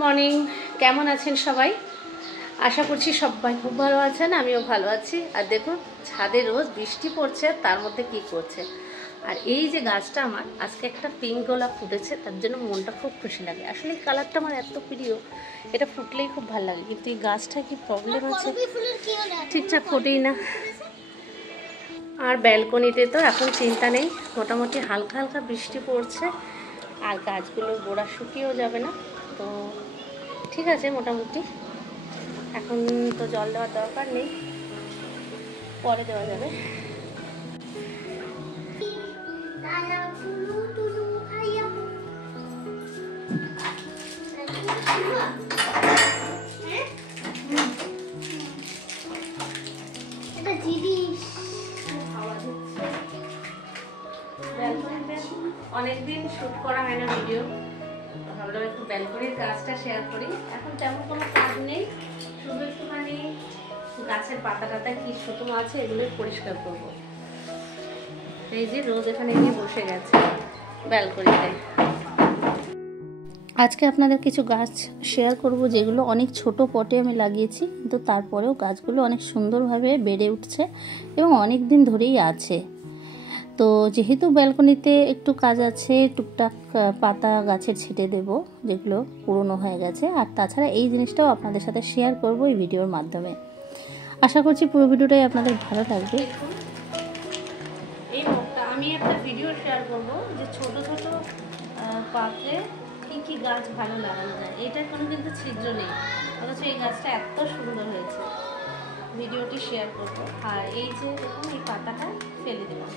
Morning, কেমন আছেন সবাই? আশা করছি সবাই খুব ভালো আছেন, আমিও ভালো আছি। আর দেখুন ছাদে রোজ বৃষ্টি পড়ছে, তার মধ্যে কি করছে। আর এই যে গাছটা আমার আজকে একটা পিঙ্ক গোলাপ ফুটেছে, তার জন্য মনটা খুব খুশি লাগে। আসলে এই কালারটা আমার এত প্রিয়, এটা ফুটলেই খুব ভালো লাগে। কিন্তু এই গাছটা কি প্রবলেম আছে, ঠিকঠাক ফোটেই না। আর ব্যালকনিতে তো এখন চিন্তা নেই, মোটামুটি হালকা হালকা বৃষ্টি পড়ছে, আর গাছগুলোর গোড়া শুকিয়েও যাবে না, তো ঠিক আছে মোটামুটি। এখন তো জল দেওয়ার দরকার নেই, পরে দেওয়া যাবে। অনেকদিন শ্যুট করা হয় না ভিডিও, ভাবলাম একটু ব্যালকনির কাজটা শেয়ার করি। এখন তেমন কোনো কাজ নেই, শুধু একটুখানি গাছের পাতা টাতা কি শুকনো আছে এগুলো পরিষ্কার করবো। এই যে রোজ এখানে নিয়ে বসে গেছে ব্যালকনিতে। আজকে আপনাদের কিছু গাছ শেয়ার করব যেগুলো অনেক ছোট পটে আমি লাগিয়েছি, কিন্তু তারপরেও গাছগুলো অনেক সুন্দরভাবে বেড়ে উঠছে এবং অনেক দিন ধরেই আছে। তো যেহেতু ব্যালকনিতে একটু কাজ আছে, টুকটাক পাতা গাছের ছেটে দেব যেগুলো পুরনো হয়ে গেছে। আর তাছাড়া এই জিনিসটাও আপনাদের সাথে শেয়ার করব এই ভিডিওর মাধ্যমে। আশা করছি পুরো ভিডিওটাই আপনাদের ভালো লাগবে। এই মুখটা আমি একটা ভিডিও শেয়ার করব যে ছোট ছোট পাত্রে কি কি গাছ ভালো লাগানো যায়। এটার কোনো কিন্তু ছিদ্র নেই, অথচ এই গাছটা এত সুন্দর হয়েছে। ভিডিওটি শেয়ার করব। আর এই যে দেখুন এই পাতাটা ফেলে দিলাম।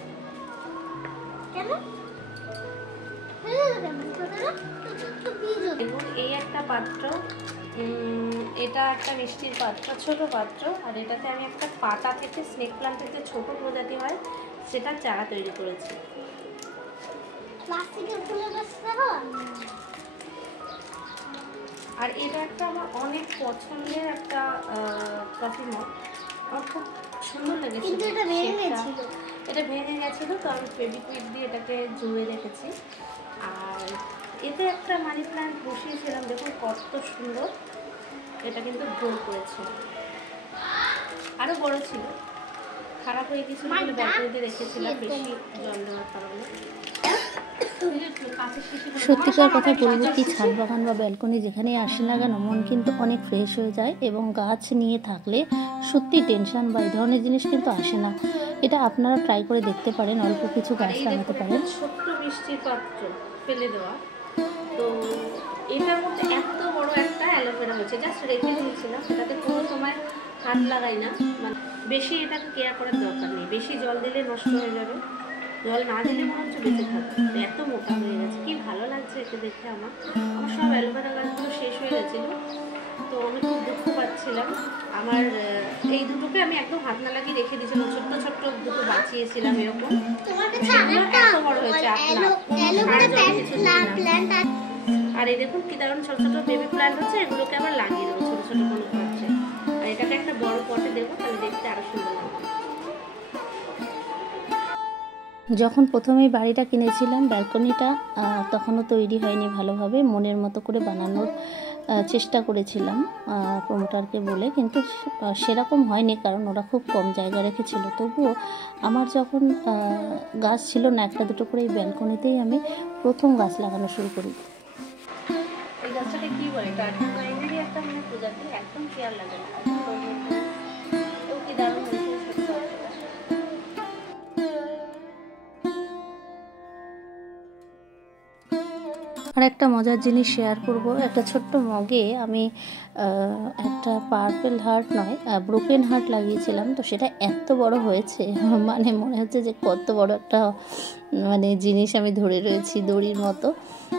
এবং এই একটা পাত্র, এটা একটা মিষ্টির পাত্র, ছোট পাত্র। আর এটাতে আমি একটা পাতা থেকে, স্নেক প্লান্টের যে ছোট প্রজাতি হয় সেটা চারা তৈরি করেছি। আর এটা একটা আমার অনেক পছন্দের একটা কফি মগ, আমার খুব সুন্দর লেগেছে। এটা ভেঙে গেছিলো, তো আমি ফেভিকুইক দিয়ে এটাকে জুড়ে রেখেছি। আর এতে একটা মানি প্ল্যান্ট বসিয়েছিলাম, দেখুন কত সুন্দর। এটা কিন্তু গ্রো করেছে, আরও বড় ছিল, খারাপ হয়ে গেছিল, ব্যালকনিতে রেখেছিলাম বেশি জল দেওয়ার কারণে। সত্যিকার কথা বলবো কি, ছাদ বাগান বা ব্যালকনি যেখানেই আসে না কেন, মন কিন্তু অনেক ফ্রেশ হয়ে যায়। এবং গাছ নিয়ে থাকলে সত্যি টেনশন বা এই ধরনের জিনিস কিন্তু আসে না। এটা আপনারা ট্রাই করে দেখতে পারেন, অল্প কিছু গাছ লাগাতে পারেন। ছোট্ট মিষ্টির পাত্র ফেলে দেওয়া, তো এটার মধ্যে এত বড় একটা অ্যালোভেরা হয়েছে, জাস্ট রেখে দিয়েছিলাম। এটাতে কোনো সময় হাত লাগাই না, মানে বেশি এটাকে কেয়ার করার দরকার নেই। বেশি জল দিলে নষ্ট হয়ে যাবে, জল না দিলে মনে হচ্ছে বেঁচে থাকবে। এত মোটা হয়ে গেছে, কি ভালো লাগছে একে দেখে। আমার সব অ্যালোভেরা গাছগুলো শেষ হয়ে গেছিলো, তো আমি খুব দুঃখ পাচ্ছিলাম। আমার এই দুটোকে আমি একদম হাত না লাগিয়ে রেখে দিয়েছিলাম, ছোট্ট ছোট্ট দুটো বাঁচিয়েছিলাম এরকম। এত বড় হয়েছে আর এই দেখুন কি দারুণ ছোট ছোট বেবি প্ল্যান্ট হচ্ছে। এগুলোকে আবার লাগিয়ে দেবো ছোট ছোট কোনো পাত্রে। আর এটাকে একটা বড় পটে দেবো, তাহলে দেখতে আরো সুন্দর লাগবে। যখন প্রথমেই বাড়িটা কিনেছিলাম, ব্যালকনিটা তখনও তৈরি হয়নি ভালোভাবে, মনের মতো করে বানানোর চেষ্টা করেছিলাম প্রমোটারকে বলে, কিন্তু সেরকম হয়নি, কারণ ওরা খুব কম জায়গা রেখেছিল। তবুও আমার যখন গাছ ছিল না, একটা দুটো করে এই ব্যালকনিতেই আমি প্রথম গাছ লাগানো শুরু করি। এই গাছটাকে কী বলে, টার্কিওয়াইনেরই একটা মানে প্রজাতি, একদম কেয়ার লাগে না, কি দারুণ হয়েছে। আর একটা মজার জিনিস শেয়ার করব, একটা ছোট্ট মগে আমি একটা পার্পল হার্ট নয়, ব্রোকেন হার্ট লাগিয়েছিলাম। তো সেটা এত বড় হয়েছে, মানে মনে হচ্ছে যে কত বড় একটা মানে জিনিস আমি ধরে রয়েছি দড়ির মতো।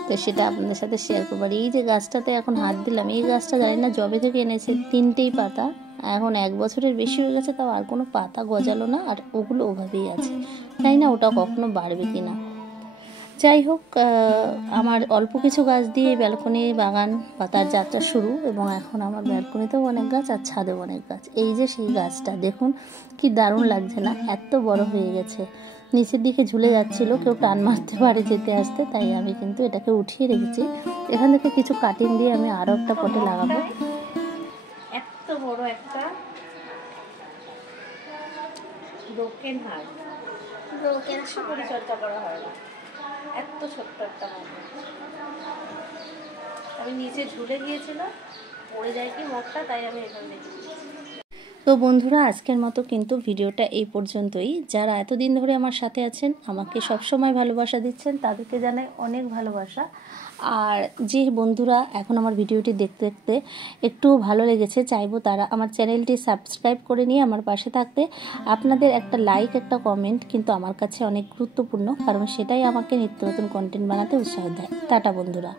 তো সেটা আপনাদের সাথে শেয়ার করবো। আর এই যে গাছটাতে এখন হাত দিলাম, এই গাছটা জানি না জবে থেকে এনেছে, 3টেই পাতা, এখন 1 বছরের বেশি হয়ে গেছে, তাও আর কোনো পাতা গজালো না, আর ওগুলো ওভাবেই আছে। তাই না ওটা কখনো বাড়বে কিনা। যাই হোক, আমার অল্প কিছু গাছ দিয়ে ব্যালকনি বাগান বা তার যাত্রা শুরু। এবং এখন আমার ব্যালকনিতেও অনেক গাছ, আর ছাদেও অনেক গাছ। এই যে সেই গাছটা দেখুন কি দারুণ লাগছে না, এত বড় হয়ে গেছে। নিচের দিকে ঝুলে যাচ্ছিল, কেউ টান মারতে পারে যেতে আসতে, তাই আমি কিন্তু এটাকে উঠিয়ে রেখেছি। এখান থেকে কিছু কাটিং দিয়ে আমি আরও একটা পটে লাগাবো। এত বড় একটা ব্রোকেন হার্ট, কিছু পরিচর্যা করা হয় না, এত ছোট্ট একটা মগ। আমি নিচে ঝুলে গিয়েছিলাম, পড়ে যায় কি মগটা, তাই আমি এখানে দেখি। তো বন্ধুরা, আজকের মতো কিন্তু ভিডিওটা এই পর্যন্তই। যারা এতদিন ধরে আমার সাথে আছেন, আমাকে সবসময় ভালোবাসা দিচ্ছেন, তাদেরকে জানাই অনেক ভালোবাসা। আর যে বন্ধুরা এখন আমার ভিডিওটি দেখতে দেখতে একটু ভালো লেগেছে, চাইবো তারা আমার চ্যানেলটি সাবস্ক্রাইব করে নিয়ে আমার পাশে থাকতে। আপনাদের একটা লাইক, একটা কমেন্ট কিন্তু আমার কাছে অনেক গুরুত্বপূর্ণ, কারণ সেটাই আমাকে নিত্য নতুন কন্টেন্ট বানাতে উৎসাহ দেয়। টাটা বন্ধুরা।